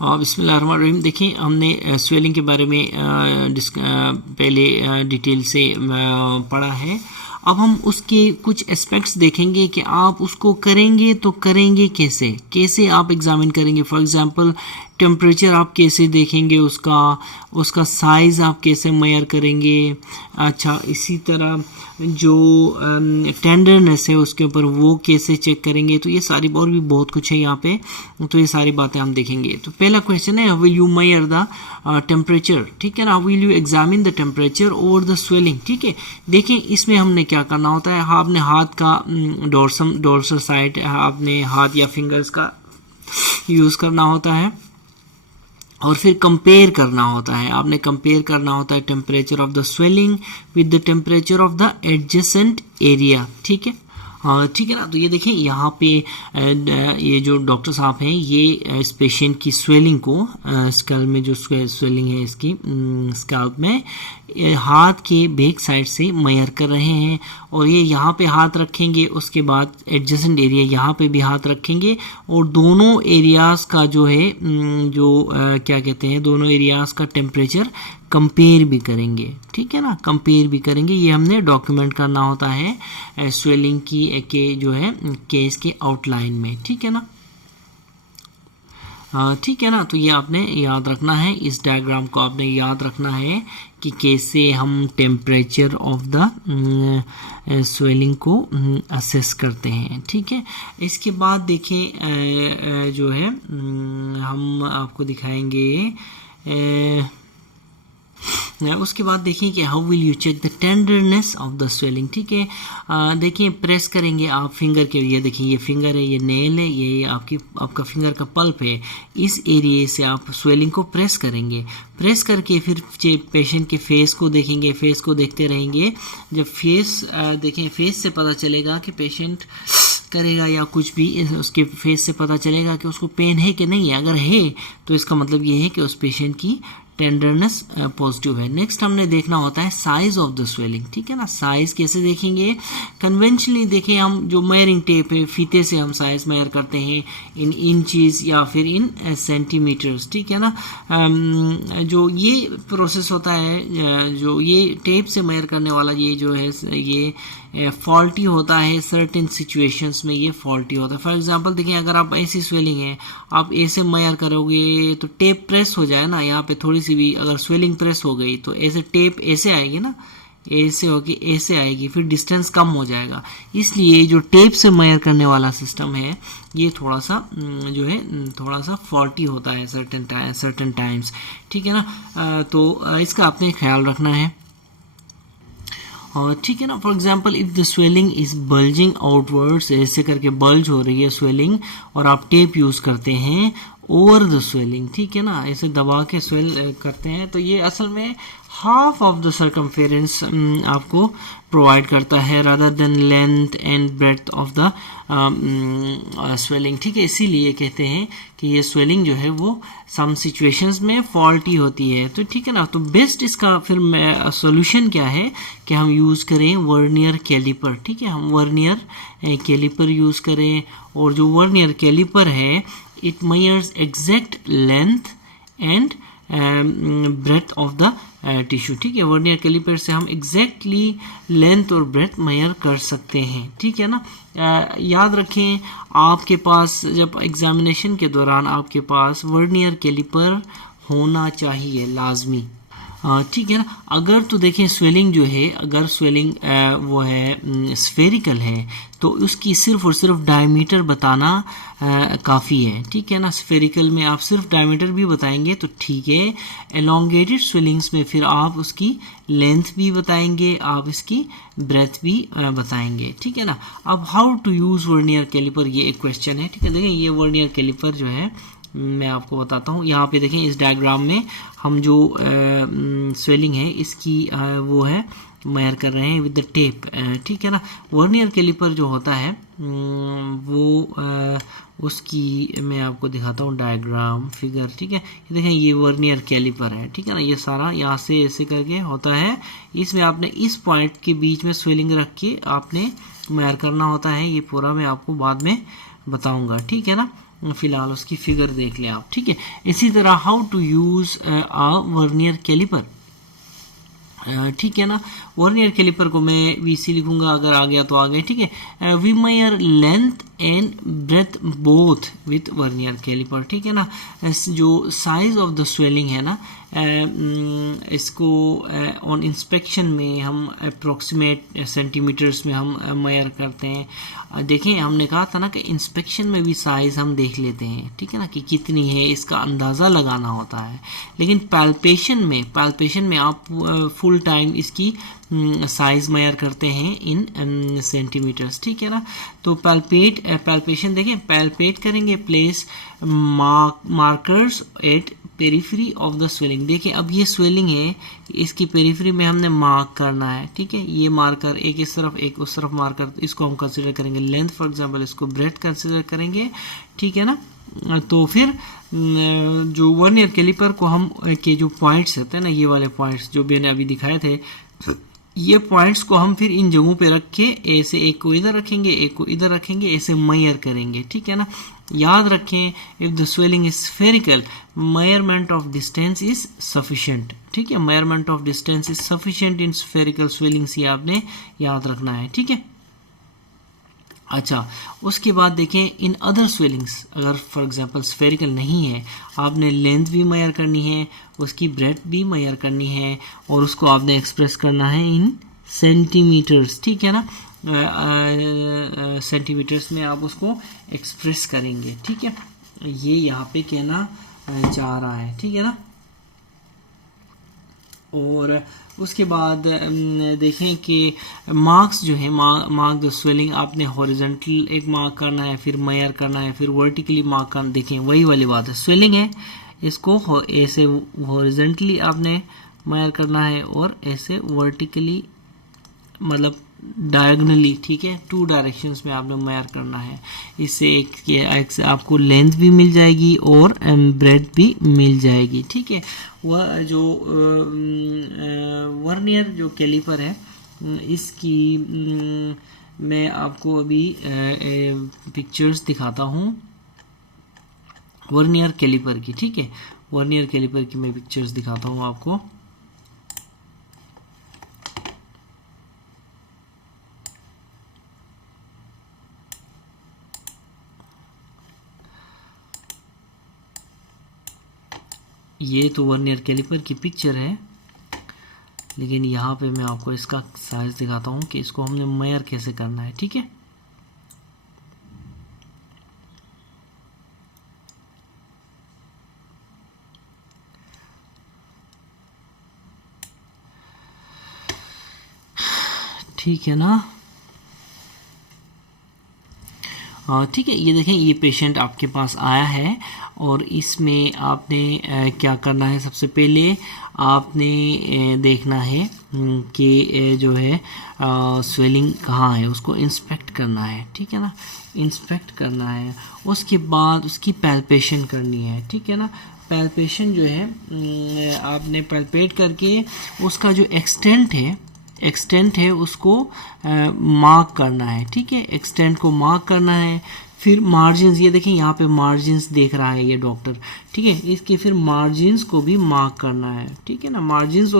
बिस्मिल्लाहिर्रहमानिर्रहीम। देखिए, हमने स्वेलिंग के बारे में पहले डिटेल से पढ़ा है। अब हम उसके कुछ एस्पेक्ट्स देखेंगे कि आप उसको करेंगे तो करेंगे कैसे, कैसे आप एग्जामिन करेंगे। फॉर एग्जांपल टेम्परेचर आप कैसे देखेंगे, उसका साइज़ आप कैसे मेजर करेंगे। अच्छा, इसी तरह जो टेंडरनेस है उसके ऊपर वो कैसे चेक करेंगे। तो ये सारी और भी बहुत कुछ है यहाँ पे, तो ये सारी बातें हम देखेंगे। तो पहला क्वेश्चन है, will you measure the temperature, ठीक है ना। Will you examine the temperature over the swelling, ठीक है। देखिए, इसमें हमने क्या करना होता है, आपने हाथ का डोर्सल साइड, आपने हाथ या फिंगर्स का यूज़ करना होता है और फिर कंपेयर करना होता है। आपने कंपेयर करना होता है temperature of the swelling with the temperature of the adjacent area, ठीक है। ठीक है ना। तो ये देखिए, यहाँ पे ये जो डॉक्टर साहब हैं, ये इस पेशेंट की स्वेलिंग को, स्कैल्प में जो स्वेलिंग है इसकी स्कैल्प में, हाथ के बैक साइड से मेजर कर रहे हैं। और ये यहाँ पे हाथ रखेंगे, उसके बाद एडजेसेंट एरिया यहाँ पे भी हाथ रखेंगे और दोनों एरियाज़ का जो है क्या कहते हैं, दोनों एरियाज़ का टेम्परेचर कंपेयर भी करेंगे, ठीक है ना। कंपेयर भी करेंगे, ये हमने डॉक्यूमेंट करना होता है स्वेलिंग की के जो है केस के आउटलाइन में, ठीक है ना। ठीक है ना। तो ये आपने याद रखना है, इस डायग्राम को आपने याद रखना है कि कैसे हम टेम्परेचर ऑफ द स्वेलिंग को असेस करते हैं, ठीक है। इसके बाद देखिए जो है हम आपको दिखाएंगे, उसके बाद देखिए कि how will you check the tenderness of the swelling, ठीक है। देखिए, प्रेस करेंगे आप फिंगर के, ये देखिए ये फिंगर है, ये नेल है, ये आपका फिंगर का पल्प है। इस एरिया से आप स्वेलिंग को प्रेस करेंगे। प्रेस करके फिर पेशेंट के फेस को देखेंगे, फेस को देखते रहेंगे। जब फेस देखें, फेस से पता चलेगा कि पेशेंट करेगा या कुछ भी, उसके फेस से पता चलेगा कि उसको पेन है कि नहीं है। अगर है तो इसका मतलब ये है कि उस पेशेंट की टेंडरनेस पॉजिटिव है। नेक्स्ट हमने देखना होता है साइज ऑफ द स्वेलिंग, ठीक है ना। साइज कैसे देखेंगे, कन्वेंशनली देखिए, हम जो मेयरिंग टेप है, फीते से हम साइज मेयर करते हैं इन इंचेस या फिर इन सेंटीमीटर्स, ठीक है ना। जो ये प्रोसेस होता है, जो ये टेप से मेयर करने वाला ये जो है, ये फॉल्टी होता है। सर्टेन सिचुएशंस में ये फॉल्टी होता है। फॉर एग्जांपल देखिए, अगर आप ऐसी स्वेलिंग है, आप ऐसे मेयर करोगे तो टेप प्रेस हो जाए ना, यहाँ पे थोड़ी सी भी अगर स्वेलिंग प्रेस हो गई तो ऐसे टेप ऐसे आएगी ना, ऐसे होगी, ऐसे आएगी, फिर डिस्टेंस कम हो जाएगा। इसलिए जो टेप से मेयर करने वाला सिस्टम है, ये थोड़ा सा जो है थोड़ा सा फॉल्टी होता है सर्टेन टाइम्स, ठीक है ना। तो इसका आपने ख्याल रखना है, और ठीक है ना। For example, if the swelling is bulging outwards, ऐसे करके बल्ज हो रही है स्वेलिंग, और आप टेप यूज़ करते हैं ओवर द स्वेलिंग, ठीक है ना, ऐसे दबा के स्वेल करते हैं, तो ये असल में हाफ ऑफ द सर्कमफेरेंस आपको प्रोवाइड करता है rather than length and breadth of the swelling, ठीक है। इसीलिए कहते हैं कि ये स्वेलिंग जो है वो सम सिचुएशंस में फॉल्टी होती है, तो ठीक है ना। तो बेस्ट इसका फिर सॉल्यूशन क्या है कि हम यूज़ करें वर्नियर कैलिपर, ठीक है। हम वर्नियर कैलिपर यूज़ करें, और जो वर्नियर कैलिपर है, it measures exact length and breadth of the tissue, ठीक है। वर्नियर कैलिपर से हम एग्जैक्टली लेंथ और ब्रेथ मेजर कर सकते हैं, ठीक है ना। याद रखें, आपके पास जब एग्जामिनेशन के दौरान आपके पास वर्नियर कैलिपर होना चाहिए लाजमी, ठीक है ना। अगर तो देखें स्वेलिंग जो है, अगर स्वेलिंग वो है स्फेरिकल है, तो उसकी सिर्फ और सिर्फ डायमीटर बताना काफ़ी है, ठीक है ना। स्फेरिकल में आप सिर्फ डायमीटर भी बताएंगे तो ठीक है। एलोंगेटेड स्वेलिंग्स में फिर आप उसकी लेंथ भी बताएंगे, आप इसकी ब्रेथ भी बताएंगे, ठीक है ना। अब how to use vernier calliper, ये एक क्वेश्चन है, ठीक है। देखिए, ये वर्नियर कैलिपर जो है मैं आपको बताता हूँ। यहाँ पे देखें, इस डायग्राम में हम जो स्वेलिंग है इसकी वो है मेजर कर रहे हैं विद द टेप, ठीक है ना। वर्नियर कैलिपर जो होता है वो उसकी मैं आपको दिखाता हूँ डायग्राम फिगर, ठीक है। ये देखें, ये वर्नियर कैलिपर है, ठीक है ना। ये सारा यहाँ से ऐसे करके होता है, इसमें आपने इस पॉइंट के बीच में स्वेलिंग रख के आपने मेजर करना होता है। ये पूरा मैं आपको बाद में बताऊंगा, ठीक है ना। फिलहाल उसकी फिगर देख लें आप, ठीक है। इसी तरह how to use a vernier calliper, ठीक है ना। वर्नियर कैलिपर को मैं वीसी लिखूंगा, अगर आ गया तो आ गया, ठीक है। We measure length and breadth both with vernier calliper, ठीक है ना। जो साइज ऑफ द स्वेलिंग है ना, इसको ऑन इंस्पेक्शन में हम अप्रोक्सीमेट सेंटीमीटर्स में हम मेजर करते हैं। देखें, हमने कहा था ना कि इंस्पेक्शन में भी साइज हम देख लेते हैं, ठीक है ना, कि कितनी है इसका अंदाज़ा लगाना होता है। लेकिन पैल्पेशन में आप फुल टाइम इसकी साइज मेजर करते हैं इन सेंटीमीटर्स, ठीक है ना। तो पैल्पेशन देखें, पैल्पेट करेंगे, place markers at periphery of the swelling. देखिए अब ये स्वेलिंग है, इसकी पेरिफेरी में हमने मार्क करना है, ठीक है। ये मार्कर एक इस तरफ एक उस तरफ मार्कर, इसको हम कंसिडर करेंगे लेंथ, फॉर एग्जांपल इसको ब्रेथ कंसिडर करेंगे, ठीक है ना। तो फिर जो वर्नियर कैलिपर को हम के जो पॉइंट्स होते हैं ना, ये वाले पॉइंट्स जो मैंने अभी दिखाए थे, ये पॉइंट्स को हम फिर इन जगहों पे रख के ऐसे एक को इधर रखेंगे, एक को इधर रखेंगे, ऐसे मेजर करेंगे, ठीक है ना। याद रखें, if the swelling is spherical, measurement of distance is sufficient, ठीक है। Measurement of distance is sufficient in spherical swellings, ये आपने याद रखना है, ठीक है। अच्छा, उसके बाद देखें इन अदर स्वेलिंग्स, अगर फॉर एग्जांपल स्फेरिकल नहीं है, आपने लेंथ भी मेजर करनी है, उसकी ब्रेथ भी मेजर करनी है, और उसको आपने एक्सप्रेस करना है इन सेंटीमीटर्स, ठीक है ना। सेंटीमीटर्स में आप उसको एक्सप्रेस करेंगे, ठीक है। ये यहाँ पे कहना चाह रहा है, ठीक है ना। और उसके बाद देखें कि मार्क्स जो है, मार्क द स्वेलिंग, आपने हॉरिजॉन्टल एक मार्क करना है, फिर मेजर करना है, फिर वर्टिकली मार्क करना। देखें वही वाली बात है, स्वेलिंग है, इसको ऐसे हॉरिजॉन्टली आपने मेजर करना है और ऐसे वर्टिकली मतलब डायगनली, ठीक है, 2 डायरेक्शंस में आपने मेजर करना है। इससे एक आपको लेंथ भी मिल जाएगी और ब्रेथ भी मिल जाएगी, ठीक है। वह जो वर्नियर जो कैलिपर है, इसकी मैं आपको अभी पिक्चर्स दिखाता हूँ वर्नियर कैलिपर की, ठीक है। वर्नियर कैलिपर की मैं पिक्चर्स दिखाता हूँ आपको। ये तो वर्नियर कैलिपर की पिक्चर है, लेकिन यहाँ पे मैं आपको इसका साइज दिखाता हूँ कि इसको हमने मेजर कैसे करना है, ठीक है। ठीक है ना, ठीक है। ये देखें, ये पेशेंट आपके पास आया है और इसमें आपने क्या करना है, सबसे पहले आपने देखना है कि जो है स्वेलिंग कहाँ है, उसको इंस्पेक्ट करना है, ठीक है ना। इंस्पेक्ट करना है, उसके बाद उसकी पैल्पेशन करनी है, ठीक है ना। पैल्पेशन जो है आपने पैल्पेट करके उसका जो एक्सटेंट है उसको मार्क करना है, ठीक है। एक्सटेंट को मार्क करना है, फिर मार्जिन्स, ये देखें यहाँ पे मार्जिन्स देख रहा है ये डॉक्टर, ठीक है। इसके फिर मार्जिन्स को भी मार्क करना है, ठीक है ना। मार्जिन्स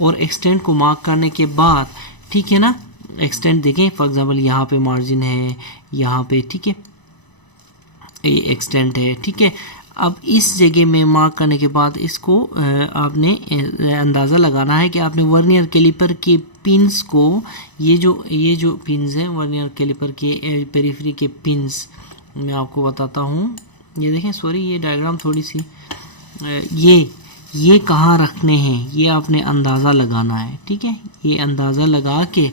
और एक्सटेंट को मार्क करने के बाद, ठीक है ना, एक्सटेंट देखें, फॉर एग्जांपल यहाँ पे मार्जिन है, यहाँ पे, ठीक है, ये एक्सटेंट है, ठीक है। अब इस जगह में मार्क करने के बाद इसको आपने अंदाज़ा लगाना है कि आपने वर्नियर कैलिपर के पिंस को, ये जो पिंस हैं वर्नियर कैलिपर के पेरिफेरी के पिंस, मैं आपको बताता हूँ। ये देखें, सॉरी ये डायग्राम थोड़ी सी, ये कहाँ रखने हैं ये आपने अंदाज़ा लगाना है, ठीक है। ये अंदाज़ा लगा के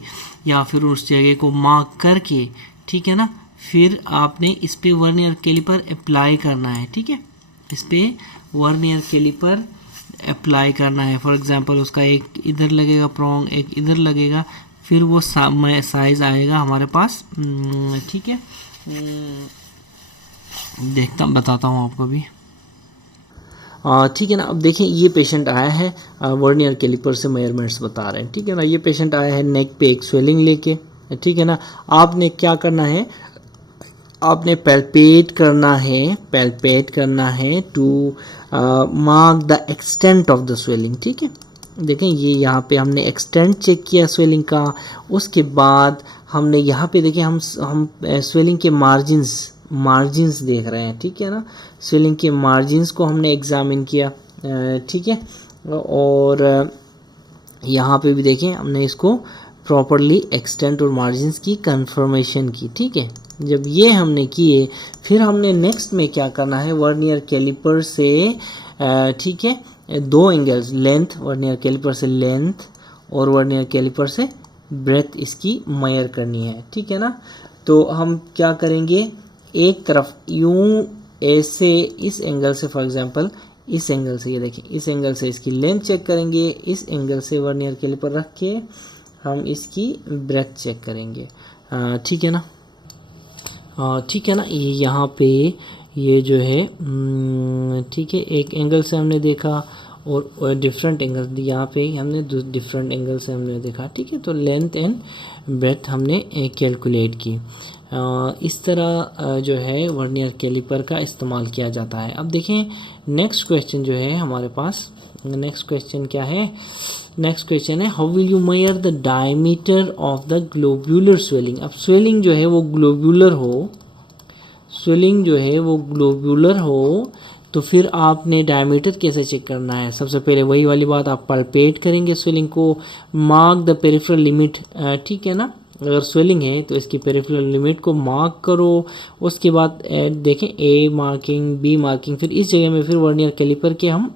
या फिर उस जगह को मार्क करके, ठीक है ना, फिर आपने इस पे वर्नियर कैलिपर अप्लाई करना है, ठीक है। इस पे वर्नियर कैलिपर अप्लाई करना है। फॉर एग्जांपल उसका एक इधर लगेगा प्रोंग, एक इधर लगेगा, फिर वो साइज आएगा हमारे पास, ठीक है। बताता हूँ आपको भी, ठीक है ना। अब देखिए ये पेशेंट आया है वर्नियर कैलिपर से मेजरमेंट्स बता रहे हैं, ठीक है ना। ये पेशेंट आया है नेक पे एक स्वेलिंग लेके, ठीक है ना। आपने क्या करना है, आपने पैल्पेट करना है to mark the extent of the swelling. ठीक है, देखें ये यहाँ पे हमने एक्सटेंट चेक किया स्वेलिंग का। उसके बाद हमने यहाँ पे देखें हम स्वेलिंग के मार्जिन्स देख रहे हैं। ठीक है ना, स्वेलिंग के मार्जिन्स को हमने एग्जामिन किया। ठीक है, और यहाँ पे भी देखें हमने इसको प्रॉपरली एक्सटेंट और मार्जिन्स की कंफर्मेशन की। ठीक है, जब ये हमने किए फिर हमने नेक्स्ट में क्या करना है, वर्नियर कैलिपर से ठीक है 2 एंगल्स, लेंथ वर्नियर कैलिपर से लेंथ और वर्नियर कैलिपर से ब्रेथ इसकी मेजर करनी है। ठीक है ना, तो हम क्या करेंगे, एक तरफ यूं ऐसे इस एंगल से, फॉर एग्जांपल इस एंगल से, ये देखिए इस एंगल से इसकी लेंथ चेक करेंगे, इस एंगल से वर्नियर कैलिपर रख के हम इसकी ब्रेथ चेक करेंगे। ठीक है ना, ठीक है ना, ये यहाँ पे ये जो है ठीक है एक एंगल से हमने देखा और डिफरेंट एंगल यहाँ पे हमने डिफरेंट एंगल से हमने देखा। ठीक है, तो लेंथ एंड ब्रेथ हमने कैलकुलेट की। इस तरह जो है वर्नियर कैलिपर का इस्तेमाल किया जाता है। अब देखें नेक्स्ट क्वेश्चन जो है हमारे पास, नेक्स्ट क्वेश्चन क्या है, नेक्स्ट क्वेश्चन है how will you measure the diameter of the globular swelling. अब स्वेलिंग जो है वो ग्लोब्यूलर हो, स्वेलिंग जो है वो ग्लोब्यूलर हो तो फिर आपने डायमीटर कैसे चेक करना है। सबसे पहले वही वाली बात, आप पल्पेट करेंगे स्वेलिंग को, मार्क द पेरिफेरल लिमिट। ठीक है ना, अगर स्वेलिंग है तो इसकी पेरिफेरल लिमिट को मार्क करो। उसके बाद देखें ए मार्किंग, बी मार्किंग, फिर इस जगह में फिर वर्नियर कैलिपर के हम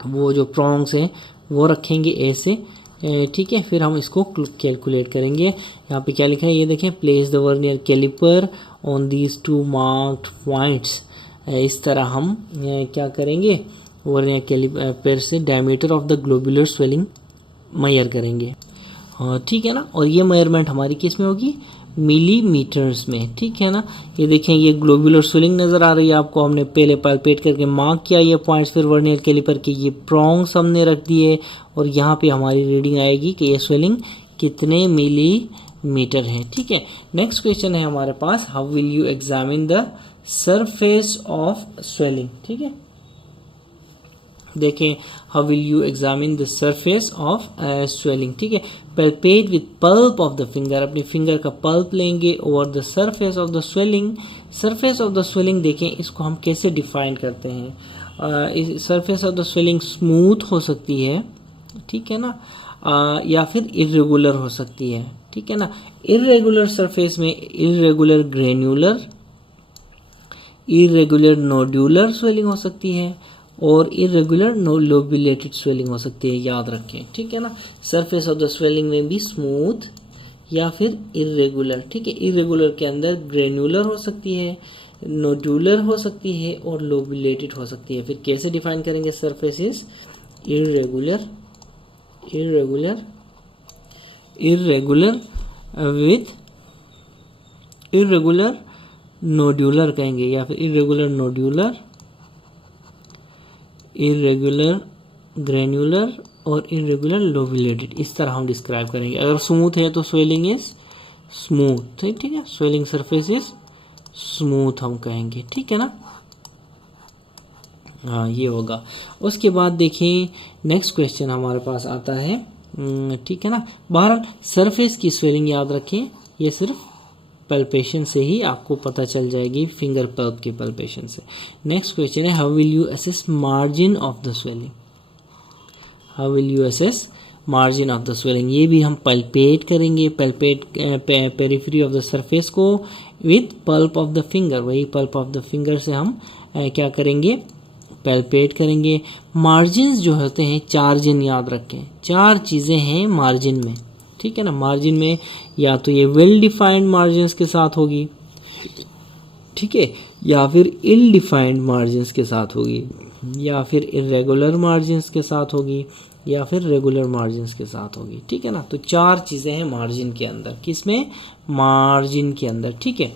वो जो प्रॉन्ग्स हैं वो रखेंगे ऐसे। ठीक है, फिर हम इसको कैलकुलेट करेंगे। यहाँ पे क्या लिखा है ये देखें, place the vernier calliper on these 2 marked points. इस तरह हम क्या करेंगे, वर्नियर कैलिपर से diameter of the globular swelling measure करेंगे। ठीक है ना, और ये मेजरमेंट हमारी किस में होगी, मिलीमीटर्स में। ठीक है ना, ये देखें ये ग्लोब्यूलर स्वेलिंग नज़र आ रही है आपको, हमने पहले पैल्पेट करके मार्क किया ये पॉइंट्स, फिर वर्नियर कैलिपर के ये प्रॉन्ग्स हमने रख दिए और यहाँ पे हमारी रीडिंग आएगी कि ये स्वेलिंग कितने मिलीमीटर है। ठीक है, नेक्स्ट क्वेश्चन है हमारे पास, how will you examine the surface of swelling. ठीक है, देखें how will you examine the surface of swelling. ठीक है, palpate with pulp of the finger, अपनी फिंगर का पल्प लेंगे over the surface of the swelling. Surface of the swelling देखें इसको हम कैसे डिफाइन करते हैं। Surface of the swelling smooth हो सकती है, ठीक है ना, या फिर इरेगुलर हो सकती है। ठीक है ना, इरेगुलर सरफेस में irregular granular, irregular nodular swelling हो सकती है और इरेगुलर लोबुलेटेड स्वेलिंग हो सकती है, याद रखें। ठीक है ना, सरफेस ऑफ द स्वेलिंग में भी स्मूथ या फिर इरेगुलर। ठीक है, इरेगुलर के अंदर ग्रेन्युलर हो सकती है, नोड्यूलर हो सकती है और लोबुलेटेड हो सकती है। फिर कैसे डिफाइन करेंगे, surface is irregular, irregular, irregular with irregular nodular कहेंगे, या फिर इरेगुलर नोड्यूलर, इरेगुलर ग्रेन्युलर और इरेगुलर लोबुलेटेड। इस तरह हम डिस्क्राइब करेंगे। अगर स्मूथ है तो स्वेलिंग इज स्मूथ, ठीक है, स्वेलिंग सरफेस इज स्मूथ हम कहेंगे। ठीक है ना, हाँ ये होगा। उसके बाद देखिए नेक्स्ट क्वेश्चन हमारे पास आता है। ठीक है ना, बहरहाल सरफेस की स्वेलिंग याद रखें, ये सिर्फ पल्पेशन से ही आपको पता चल जाएगी, फिंगर पल्प के पल्पेशन से। नेक्स्ट क्वेश्चन है, how will you assess margin of the swelling. How will you assess margin of the swelling, ये भी हम पल्पेट करेंगे, palpate periphery of the surface को with pulp of the finger, वही pulp of the finger से हम क्या करेंगे, पैल्पेट करेंगे। मार्जिन्स जो होते हैं, चार्जिन याद रखें, 4 चीज़ें हैं मार्जिन में। ठीक है ना, मार्जिन में या तो ये वेल डिफाइंड मार्जिन्स के साथ होगी, ठीक है, या फिर इल डिफाइंड मार्जिन्स के साथ होगी, या फिर इरेगुलर मार्जिन्स के साथ होगी, या फिर रेगुलर मार्जिन्स के साथ होगी। ठीक है ना, तो 4 चीज़ें हैं मार्जिन के अंदर, किसमें, मार्जिन के अंदर। ठीक है,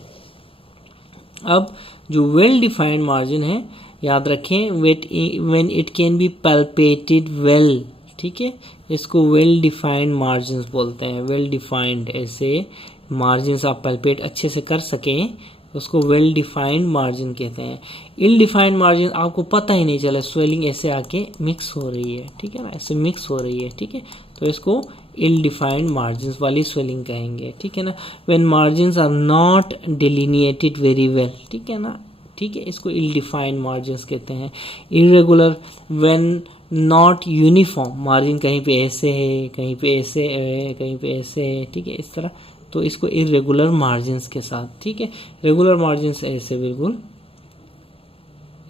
अब जो वेल डिफाइंड मार्जिन है याद रखें, when it can be palpated well. ठीक है, इसको वेल डिफाइंड मार्जिन्स बोलते हैं, वेल डिफाइंड ऐसे मार्जिन्स आप पल्पेट अच्छे से कर सकें, उसको वेल डिफाइंड मार्जिन कहते हैं। इल डिफाइंड मार्जिन आपको पता ही नहीं चला, स्वेलिंग ऐसे आके मिक्स हो रही है, ठीक है ना, ऐसे मिक्स हो रही है, ठीक है, तो इसको इल डिफाइंड मार्जिन्स वाली स्वेलिंग कहेंगे, ठीक है ना। When margins are not delineated very well, ठीक है ना, ठीक है, इसको इल डिफाइंड मार्जिन्स कहते हैं। Irregular when not uniform, margin कहीं पे ऐसे है, कहीं पे ऐसे है, कहीं पे ऐसे है, ठीक है, इस तरह, तो इसको इरेगुलर मार्जिन्स के साथ, ठीक है। रेगुलर मार्जिन्स ऐसे बिल्कुल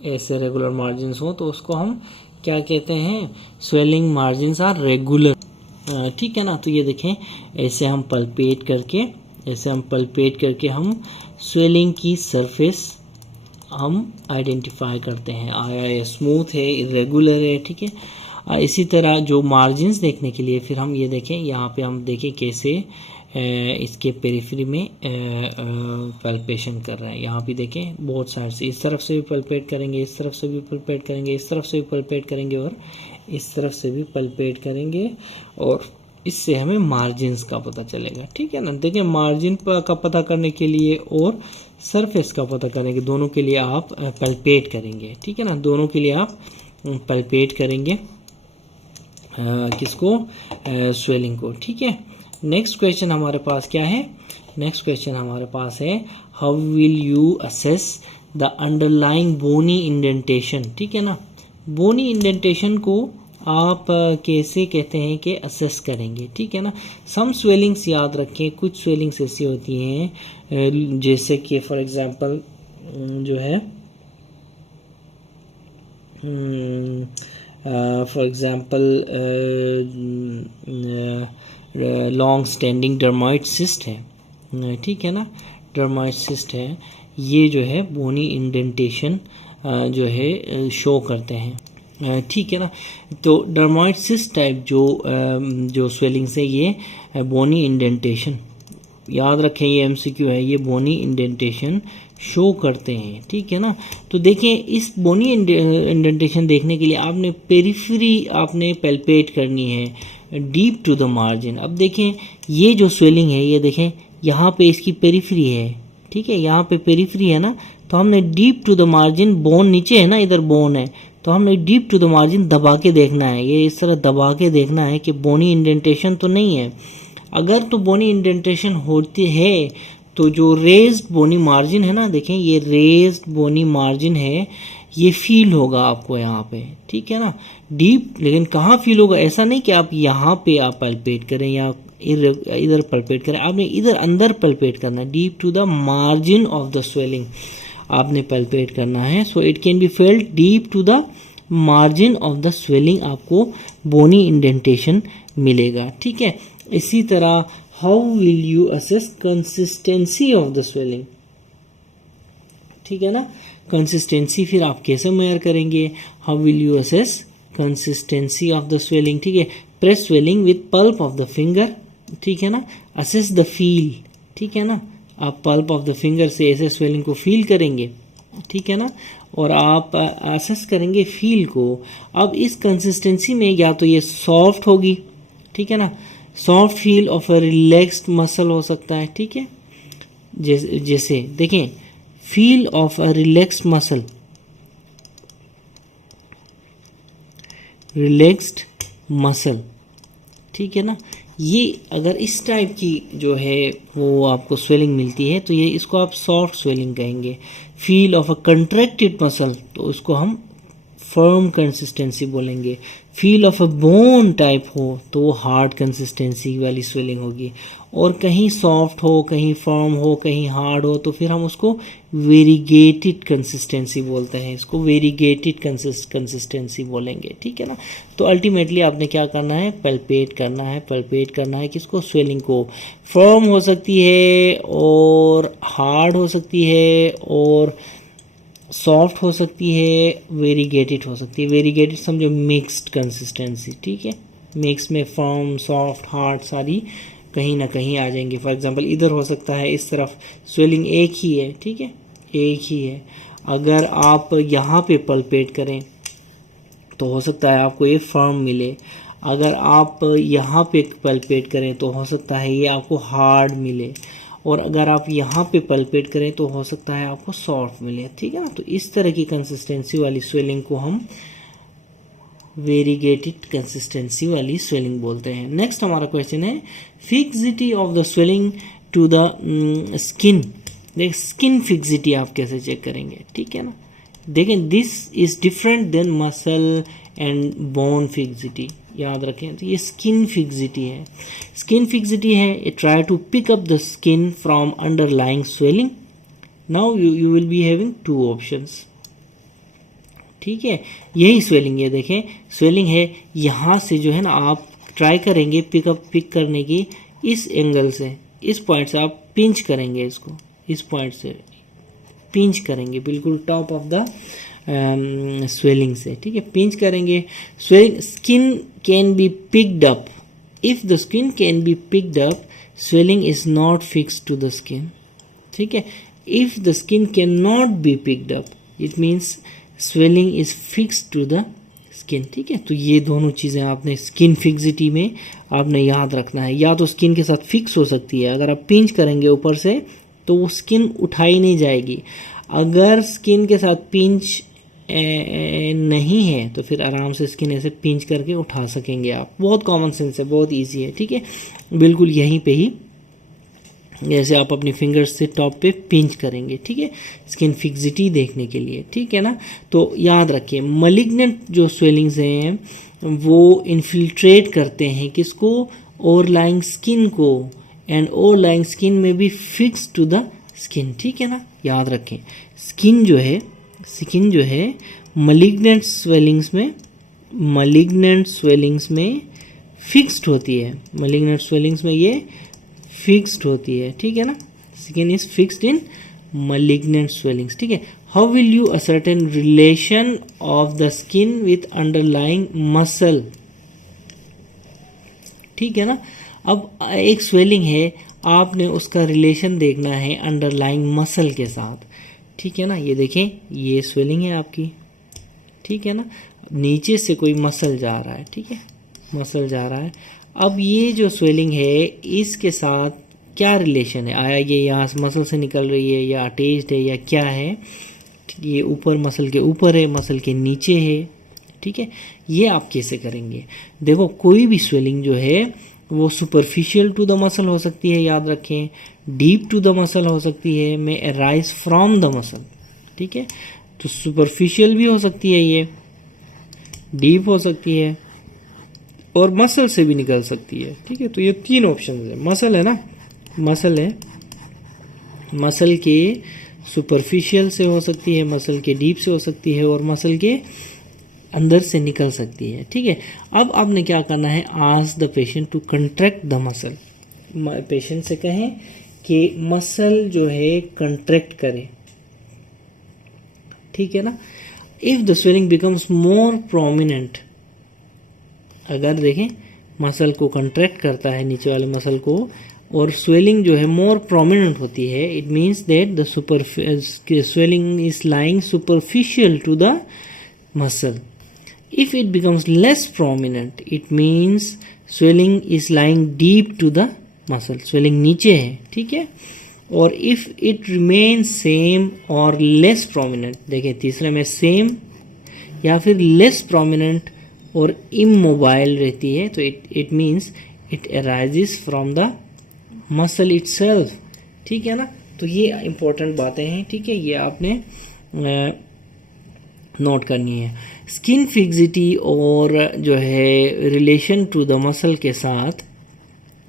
ऐसे रेगुलर मार्जिन्स हो तो उसको हम क्या कहते हैं, स्वेलिंग मार्जिन्स आर रेगुलर, ठीक है ना। तो ये देखें, ऐसे हम पल्पेट करके, ऐसे हम पल्पेट करके हम स्वेलिंग की सरफेस हम आइडेंटिफाई करते हैं, आया ये स्मूथ है, इरेगुलर है, ठीक है। इसी तरह जो मार्जिन्स देखने के लिए फिर हम ये देखें, यहाँ पे हम देखें कैसे इसके पेरिफेरी में पल्पेशन कर रहे हैं। यहाँ पे देखें बोथ साइड से, इस तरफ से भी पल्पेट करेंगे, इस तरफ से भी पल्पेट करेंगे, इस तरफ से भी पल्पेट करेंगे और इस तरफ से भी पल्पेट करेंगे, और इससे हमें मार्जिन्स का पता चलेगा, ठीक है ना। देखिए मार्जिन का पता करने के लिए और सरफेस का पता करने के दोनों के लिए आप पल्पेट करेंगे, ठीक है ना, दोनों के लिए आप पल्पेट करेंगे किसको, स्वेलिंग को, ठीक है। नेक्स्ट क्वेश्चन हमारे पास क्या है, नेक्स्ट क्वेश्चन हमारे पास है how will you assess the underlying bony indentation, ठीक है ना। बोनी इंडेंटेशन को आप कैसे कहते हैं कि असेस करेंगे, ठीक है ना। सम स्वेलिंग्स याद रखें, कुछ स्वेलिंग्स ऐसी होती हैं जैसे कि फॉर एग्जांपल जो है for example long standing dermoid cyst है, ठीक है ना, डर्माइड सिस्ट है, ये जो है बोनी इंडेंटेशन जो है शो करते हैं, ठीक है ना। तो डर्माइड सिस्ट टाइप जो स्वेलिंग्स है ये बोनी इंडेंटेशन, याद रखें ये एमसीक्यू है, ये बोनी इंडेंटेशन शो करते हैं, ठीक है ना। तो देखें इस बोनी इंडेंटेशन देखने के लिए आपने पेरिफेरी आपने पैल्पेट करनी है डीप टू द मार्जिन। अब देखें ये जो स्वेलिंग है, ये देखें यहाँ पे इसकी पेरिफेरी है, ठीक है, यहाँ पे पेरिफेरी है ना, तो हमने deep to the margin, bone नीचे है ना, इधर बोन है, तो हमने डीप टू द मार्जिन दबा के देखना है, ये इस तरह दबा के देखना है कि बोनी इंडेंटेशन तो नहीं है। अगर तो बोनी इंडेंटेशन होती है तो जो रेज्ड बोनी मार्जिन है ना, देखें ये रेज्ड बोनी मार्जिन है, ये फील होगा आपको यहाँ पे, ठीक है ना, डीप। लेकिन कहाँ फील होगा, ऐसा नहीं कि आप यहाँ पे आप पल्पेट करें या इधर पल्पेट करें, आपने इधर अंदर पल्पेट करना है, deep to the margin of the swelling आपने पल्पेट करना है। So it can be felt deep to the margin of the swelling, आपको बोनी इंडेंटेशन मिलेगा, ठीक है। इसी तरह how will you assess consistency of the swelling, ठीक है ना, कंसिस्टेंसी फिर आप कैसे मेजर करेंगे, how will you assess consistency of the swelling, ठीक है। Press swelling with pulp of the finger, ठीक है ना, असेस द फील, ठीक है ना, आप पल्प ऑफ द फिंगर से ऐसे स्वेलिंग को फील करेंगे, ठीक है ना, और आप असेस करेंगे फील को। अब इस कंसिस्टेंसी में या तो ये सॉफ्ट होगी, ठीक है ना, soft feel of a relaxed muscle हो सकता है, ठीक है, जैसे देखें feel of a relaxed muscle, relaxed muscle, ठीक है ना, ये अगर इस टाइप की जो है वो आपको स्वेलिंग मिलती है तो ये इसको आप सॉफ्ट स्वेलिंग कहेंगे। Feel of a contracted muscle तो उसको हम फर्म कंसिस्टेंसी बोलेंगे। Feel of a bone type हो तो वो हार्ड कंसिस्टेंसी वाली स्वेलिंग होगी, और कहीं सॉफ्ट हो, कहीं फर्म हो, कहीं हार्ड हो तो फिर हम उसको वेरीगेटेड कंसिस्टेंसी बोलते हैं, इसको वेरीगेटेड कंसिस्टेंसी बोलेंगे, ठीक है ना। तो अल्टीमेटली आपने क्या करना है, पल्पेट करना है, पल्पेट करना है किसको, स्वेलिंग को। फर्म हो सकती है और हार्ड हो सकती है और सॉफ्ट हो सकती है, वेरीगेटेड हो सकती है। वेरीगेटेड समझो मिक्स्ड कंसिस्टेंसी, ठीक है, मिक्स में फर्म, सॉफ्ट, हार्ड सारी कहीं ना कहीं आ जाएंगे। फॉर एग्जांपल इधर हो सकता है इस तरफ स्वेलिंग एक ही है, ठीक है, एक ही है। अगर आप यहाँ पे पल्पेट करें तो हो सकता है आपको ये फर्म मिले, अगर आप यहाँ पे पल्पेट करें तो हो सकता है ये आपको हार्ड मिले, और अगर आप यहाँ पे पल्पेट करें तो हो सकता है आपको सॉफ्ट मिले, ठीक है ना। तो इस तरह की कंसिस्टेंसी वाली स्वेलिंग को हम वेरीगेटेड कंसिस्टेंसी वाली स्वेलिंग बोलते हैं। नेक्स्ट हमारा क्वेश्चन है fixity of the swelling to the skin. देख स्किन फिक्सिटी आप कैसे चेक करेंगे, ठीक है ना। देखें this is different than muscle and bone fixity, याद रखें। तो ये स्किन फिक्सिटी है। स्किन फिक्सिटी है try to pick up the skin from underlying swelling. Now you will be having two options, ठीक है। यही स्वेलिंग है, देखें स्वेलिंग है यहाँ से जो है ना, आप ट्राई करेंगे पिक करने की इस एंगल से, इस पॉइंट से आप पिंच करेंगे इसको, इस पॉइंट से पिंच करेंगे बिल्कुल टॉप ऑफ द स्वेलिंग से, ठीक है। पिंच करेंगे। Swelling skin can be picked up, if the skin can be picked up swelling is not fix to the skin, ठीक है। If the skin can not be picked up it means swelling is fix to the skin, ठीक है। तो ये दोनों चीज़ें आपने skin fixity में आपने याद रखना है। या तो स्किन के साथ फिक्स हो सकती है, अगर आप पिंच करेंगे ऊपर से तो वो स्किन उठाई नहीं जाएगी। अगर स्किन के साथ पिंच नहीं है तो फिर आराम से स्किन ऐसे पिंच करके उठा सकेंगे आप। बहुत कॉमन सेंस है, बहुत इजी है, ठीक है। बिल्कुल यहीं पे ही जैसे आप अपनी फिंगर्स से टॉप पे पिंच करेंगे, ठीक है, स्किन फिक्सिटी देखने के लिए, ठीक है ना। तो याद रखिए मलिग्नेंट जो स्वेलिंग्स हैं वो इन्फिल्ट्रेट करते हैं किसको, ओवरलाइंग स्किन को, एंड ओवरलाइंग स्किन में भी फिक्स टू द स्किन, ठीक है ना। याद रखें स्किन जो है मलिग्नेंट स्वेलिंग्स में फिक्स्ड होती है, मलिग्नेंट स्वेलिंग्स में ये फिक्स्ड होती है, ठीक है ना। Skin is fixed in malignant swellings, ठीक है। How will you ascertain relation of the skin with underlying muscle, ठीक है ना। अब एक स्वेलिंग है, आपने उसका रिलेशन देखना है अंडरलाइंग मसल के साथ, ठीक है ना। ये देखें ये स्वेलिंग है आपकी, ठीक है ना। नीचे से कोई मसल जा रहा है, ठीक है, मसल जा रहा है। अब ये जो स्वेलिंग है इसके साथ क्या रिलेशन है, आया ये यहाँ से मसल से निकल रही है या अटैच्ड है या क्या है, ये ऊपर मसल के ऊपर है, मसल के नीचे है, ठीक है। ये आप कैसे करेंगे, देखो कोई भी स्वेलिंग जो है वो सुपरफिशियल टू द मसल हो सकती है, याद रखें, डीप टू द मसल हो सकती है, में अराइज फ्रॉम द मसल, ठीक है। तो सुपरफिशियल भी हो सकती है, ये डीप हो सकती है और मसल से भी निकल सकती है, ठीक है। तो ये तीन ऑप्शन है। मसल है ना, मसल है, मसल के सुपरफिशियल से हो सकती है, मसल के डीप से हो सकती है और मसल के अंदर से निकल सकती है, ठीक है। अब आपने क्या करना है, ask the patient to contract the muscle, patient से कहें कि मसल जो है कंट्रैक्ट करे, ठीक है ना। If the swelling becomes more prominent, अगर देखें मसल को कंट्रैक्ट करता है नीचे वाले मसल को और स्वेलिंग जो है मोर प्रोमिनेंट होती है, it means that the swelling is lying superficial to the muscle. If it becomes less prominent, it means swelling is lying deep to the muscle. Swelling नीचे है, ठीक है। और if it remains same or less prominent, देखिए तीसरे में same या फिर less prominent और immobile रहती है, तो it means it arises from the muscle itself, ठीक है ना। तो ये important बातें हैं, ठीक है, ये आपने नोट करनी है। स्किन फिक्सिटी और जो है रिलेशन टू द मसल के साथ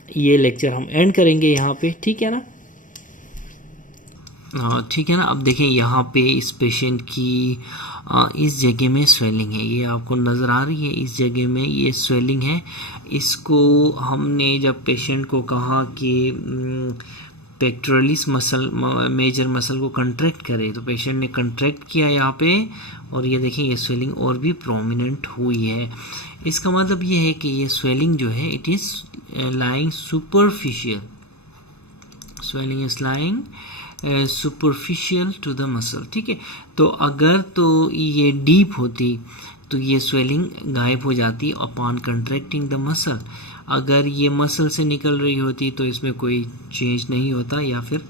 ये लेक्चर हम एंड करेंगे यहाँ पे, ठीक है ना। ठीक है ना। अब देखें यहाँ पे इस पेशेंट की इस जगह में स्वेलिंग है, ये आपको नज़र आ रही है, इस जगह में ये स्वेलिंग है। इसको हमने जब पेशेंट को कहा कि पेक्टोरलिस मसल, मेजर मसल को कंट्रैक्ट करे, तो पेशेंट ने कंट्रैक्ट किया यहाँ पे और ये देखें ये स्वेलिंग और भी प्रोमिनेंट हुई है। इसका मतलब ये है कि ये स्वेलिंग जो है it is lying superficial, swelling is lying superficial to the muscle, ठीक है। तो अगर तो ये डीप होती तो ये स्वेलिंग गायब हो जाती अपॉन कंट्रैक्टिंग द मसल। अगर ये मसल से निकल रही होती तो इसमें कोई चेंज नहीं होता, या फिर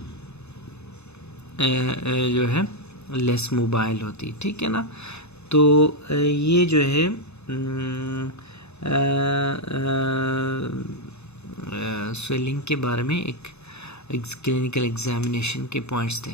जो है लेस मोबाइल होती, ठीक है ना। तो ये जो है स्वेलिंग के बारे में एक क्लिनिकल एग्जामिनेशन के पॉइंट्स थे।